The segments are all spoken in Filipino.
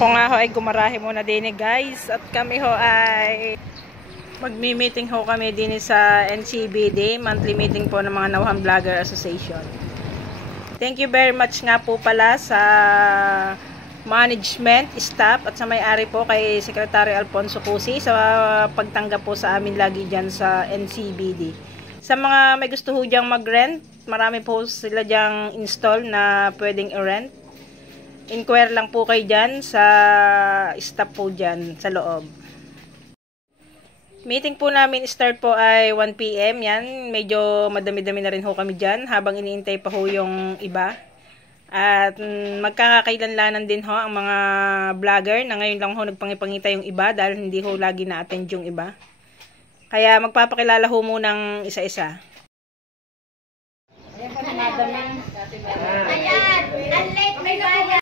Kung nga ho ay gumarahe muna din guys. At kami ho ay magmi-meeting ho kami din sa NCBD. Monthly meeting po ng mga Nauhan Vlogger Association. Thank you very much nga po pala sa management, staff at sa may-ari po kay Secretary Alfonso Cusi sa pagtanggap po sa amin lagi dyan sa NCBD. Sa mga may gusto ho dyang mag-rent, marami po sila dyang install na pwedeng i-rent. Inquire lang po kayo dyan sa staff po dyan sa loob. Meeting po namin start po ay 1 PM. Yan, medyo madami-dami na rin ho kami dyan habang iniintay pa ho yung iba. At magkakailanlanan din ho ang mga vlogger na ngayon lang ho nagpangipangita yung iba dahil hindi ho lagi na-attend yung iba. Kaya magpapakilala ho munang isa-isa. Ayan, unlike may bayan.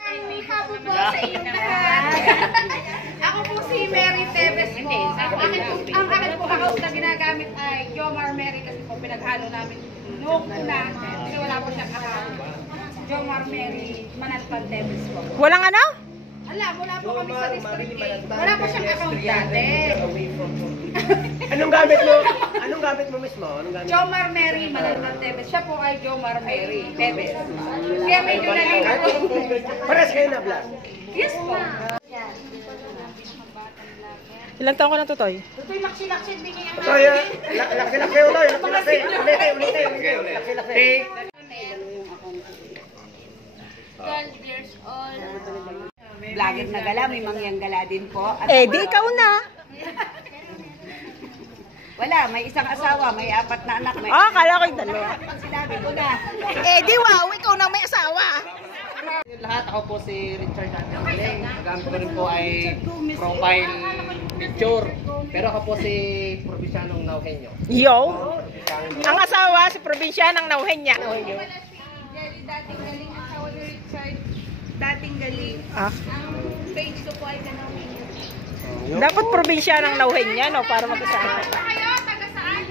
Ako po sa inyong lahat. Ako po si Mary Tevez po. Ang akin po account na ginagamit ay Jomar Mary kasi po pinaghalo namin noong una kasi wala po siyang account. Jomar Mary Manalpan Tevez po. Walang ano? Wala po kami sa district. Wala po siyang account dati. Anong gamit mo? Anong gamit mo mismo? Jomar Mary Manalpan Tevez. Siya po ay Jomar Mary Tevez. Kaya medyo nalilito. Pares kayo na vlog? Yes po. Ilang taon ka na, Totoy? Tutoy, laksin-laksin din niya. Totoy, laki-laki uloy. Laki-laki. Laki-laki. 12 years old. Vlogger na gala, may mangyang gala din po. At Eh, di ikaw na. wala, may isang asawa, may 4 na anak. May Kala ko yung dalawa. sinabi ko na. Eh, di wow, ikaw na may asawa. Lahat, ako po si Richard Angeling. Nagamit ko rin po ay profile picture. Pero ako po si Provincianong Nauhenyo. Yo. Ang asawa sa probinsya ng Nauhenya. Dating galing asawa ni Richard. Dating galing. Ah. Ang page ko po ay Kanawin. Dapat probinsya ng Nauhenya, no? Para magkasama. Kayo, taga saan?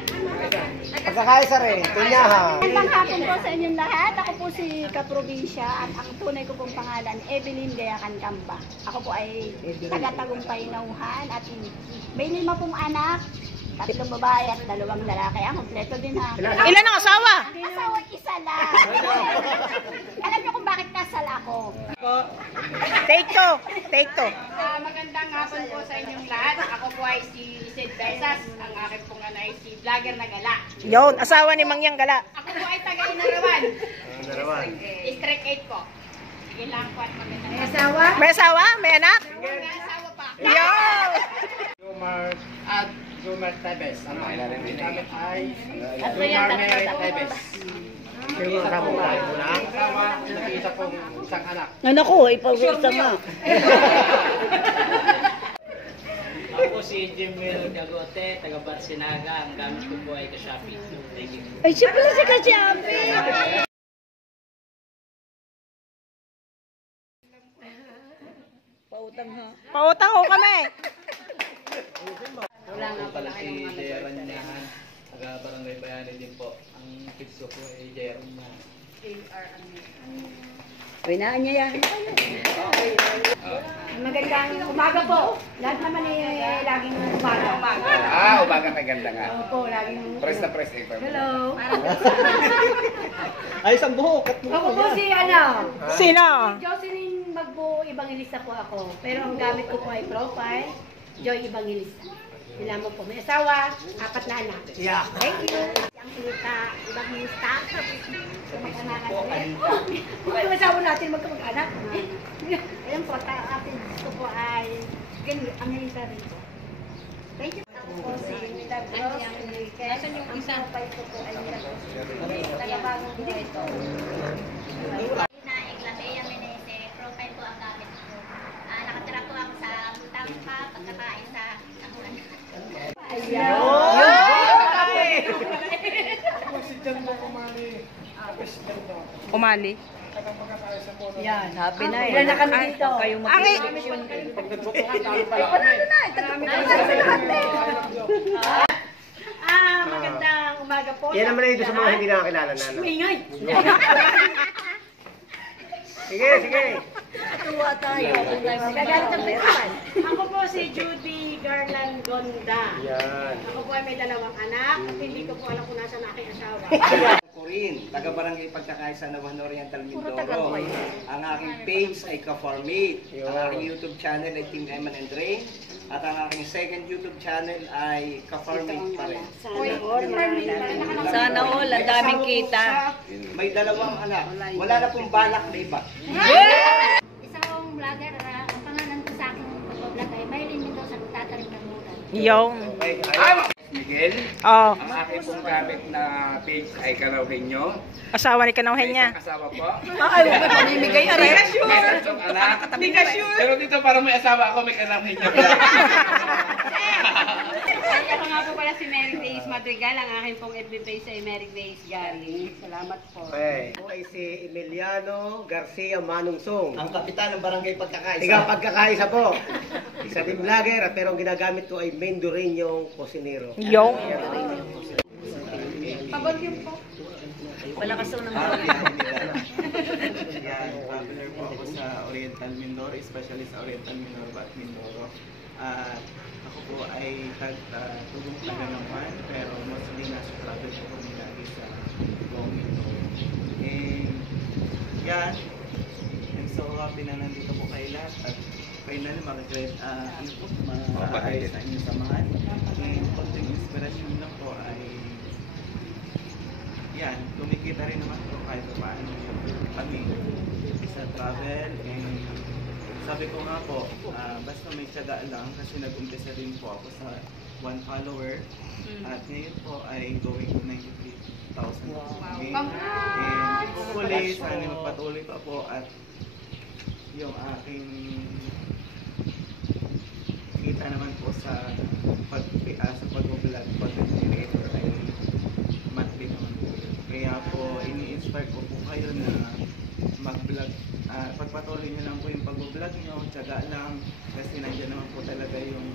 Pagkakaisa rin, Tunyahan. Magandang hapon po sa inyong lahat. Ako po si Kaprobinsya at ang tunay ko pong pangalan, Evelyn Gayacan Camba. Ako po ay taga-Tagumpay Nauhan at may 5 pong anak, 3 babae at 2 lalaki. Ang kompleto din ha. Ilan ang asawa? Asawa isa lang. Alam niyo kung bakit kasal ako? Take two. Take two. Magandang hapon po sa inyong lahat. Ako po ay si Sid Besas. Ang akin pong ay si Vlogger na Gala. Yun, asawa ni Mangyang Gala. Ako po ay taga-Inarawan. District 8 po. Sige lang po at magandang asawa. May asawa? May anak? May asawa pa. Yo! Jomar Tevez. Ang gamit ay Jomar Mary Tevez. Yung kasama tayo muna. Kasama, nakita kong isang anak. Anak ko, ipag-isa nga. Ako si Jimwell Gagote, taga Barsinaga. Ang gamit ko po ay ka-Shopee. Thank you. Ay, siya pala si Kachapi. Pautang ha. Pautang ho kami. Wala nga pala si Jeron Nyahan. Taga Barangay Bayani din po. Ang kids ko po ay Jeron na. Pinaan niya yan. Magandang umaga po. Lahat naman ay laging umaga. Umaga kay ganda nga. Opo, laging... Press na press. Hello. Ay, isang buhok. Ako po si Sino? Jocelyn Magbo, Evangelista po ako. Pero ang gamit ko po ay profile, Joy Evangelista. Nilamang po. May asawa, 4 na anak. Yeah. Thank you. Ang kita, Evangelista. Mag-anakan ulit. Kung asawa natin magkamag-anak. Ayun po, atin gusto po ay Angelista rin po. Thank you. Ako po si Milagros. Nasaan yung isang profile ko po ay Milagros. Tagabagong po ito. Profile po ang gamit ko. Nakatira po ako sa Butangka, pagkakain sa Nahuan. Umali. Yan, happy na eh. Ilan na kami dito? Kayong Magandang umaga po. Yan naman ay doon sa mga hindi nakakilala na. Ingay. Sige. Tuwa tayo. Gagalit ang principal. Ako po si Judy Garland Gonda. Yan. Ako po ay may 2 anak at hindi ko po alam kung nasa na aking asawa. Corinne, taga-barangay Pagkakaisa Nawan Oriental Mindoro. Ang aking page ay Ka-Farmate. Ang aking YouTube channel ay Team Eman and Rain. At ang aking second YouTube channel ay Ka-Farmate pa rin. Sana all, ang daming kita. May 2 anak. Wala na pong balak na iba. Isang vlogger, ang pangalan ko sa aking pag-vlog ay Maylin Mendoza, nagtatanim ng mura. Yung. Miguel, Oh, ang aking pong gamit na page ay Kalawin nyo. asawa ni Kanawhen niya. Isang asawa po. Ay, huwag may pamimigay. May 3 anak. Pero dito parang may asawa ako, may Kalawin nyo. Ako nga po pala si Mary Grace Madrigal. Ang akin pong FB page ay Mary Grace Galing. Salamat po. Okay. Ako ay si Emiliano Garcia Manungsong. Ang kapitan ng barangay Pagkakaisa. Pagkakaisa po. Isa din vlogger at pero ang ginagamit ko ay Mendoreño Cosinero. Yung. Pabagyo po. Malakas daw ng Yan, popular po ako sa Oriental Mindoro, especially sa Oriental Mindoro at Mindoro. At ako po ay tugong taga naman, pero mostly nasa travel po kami lagi sa buong Mindoro. And yan, I'm so happy na nandito po kayo lahat at finally maayos na inyong samahan. And konting inspiration lang po ay yan, kumikita rin naman po kahit paano kami sa travel. And sabi ko nga po, basta may tiyaga lang kasi nag-umpisa din po ako sa 1 follower at ngayon po ay going to 93,000 kami. And hopefully sana magpatuloy pa po at yung aking kita naman po sa pag-vlog, content creator ay monthly naman po. Kaya po, ini-inspire ko po kayo na mag-vlog. Pagpatuloy nyo lang po yung pag-vlog nyo, tiyaga lang. Kasi nandiyan naman po talaga yung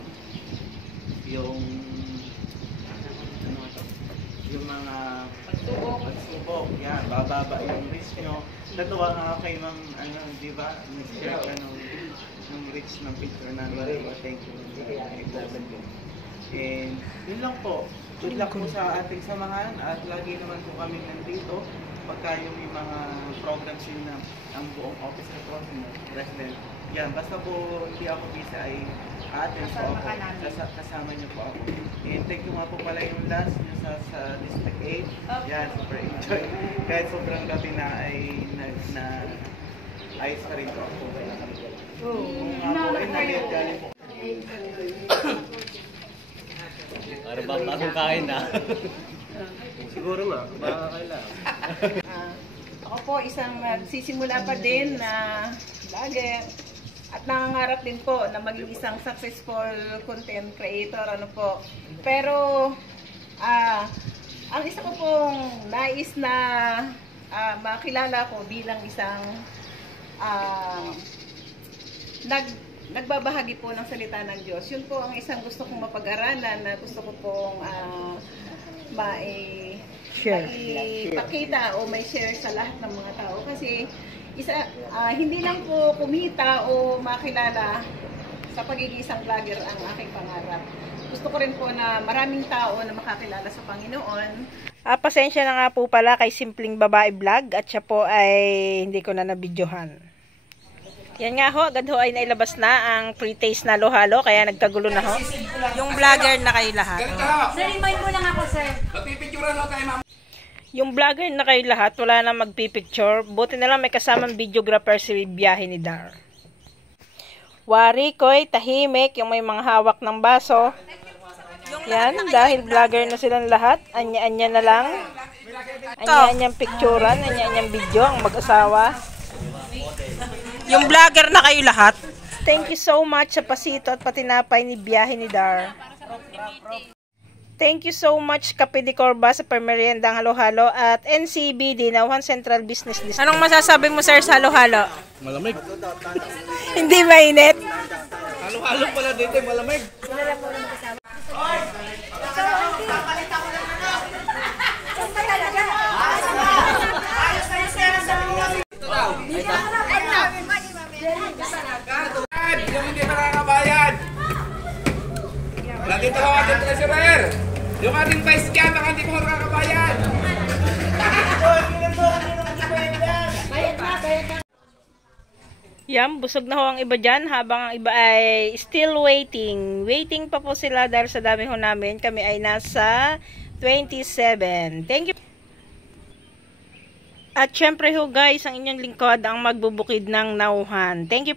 mga pagsubok. Yan, bababa yung reach nyo. Natuwa nga ako kay Ma'am, di ba? Nag-share ka nung reach ng picture namin. Thank you. And yun lang po. Good luck po sa ating samahan at lagi naman po kami nandito pagka yung may mga programs yun na ang buong office na po, president. Yan, basta po hindi ako busy ay attend po ako, kasama niyo po ako. And thank you nga po pala yung last nyo sa District 8. Yan, super enjoy. Kahit sobrang gabi na ay ayos ka rin po ako. Kung nga po ay nag-get galing po. Para ba bagong kain na? Siguro nga, baka kailangan. Ako po isang nagsisimula pa din na vlogger at nangangarap din po na maging isang successful content creator, ano po. Pero ang isa ko pong nais na makilala ko bilang isang nagbabahagi po ng salita ng Diyos. Yun po ang isang gusto kong mapag-aralan na gusto ko pong maipakita o may share sa lahat ng mga tao. Kasi hindi lang po kumita o makilala sa pagiging isang vlogger ang aking pangarap. Gusto ko rin po na maraming tao na makakilala sa Panginoon. Pasensya na nga po pala kay Simpleng Babae Vlog at siya po ay hindi ko na nabidyohan. Yan nga ho, agad ho ay nailabas na ang pre-taste na halo-halo kaya nagkagulo na ho. Yung vlogger na kayo lahat. Sir, remind mo lang ako, sir. Magpipicturean ako tayo, ma'am. Yung vlogger na kayo lahat, wala na magpipicture. Buti na lang may kasamang videographer si Biyahe ni Dar. Wari ko'y tahimik, yung may mga hawak ng baso. Yan, dahil vlogger na silang lahat, anya-anya na lang. Anya-anyang picturean, anya-anyang video ang mag-asawa. Yung vlogger na kayo lahat. Thank you so much sa pasito at patinapay ni Biyahe ni Dar. Thank you so much Kape de Corba sa pameriendang halo-halo at NCB Dinawan Central Business District. Anong masasabi mo sir sa halo-halo? Malamig. Hindi mainit? Halo-halo pala dito, malamig. Sinong hindi nakakabayad? Nandito ang ating treasurer. Yung ating vice chair, baka hindi mo nakakabayad. Yan, busog na ho ang iba dyan habang ang iba ay still waiting. Waiting pa po sila dahil sa dami ho namin. Kami ay nasa 27. Thank you. At syempre ho guys, ang inyong lingkod ang magbubukid ng nauhan. Thank you.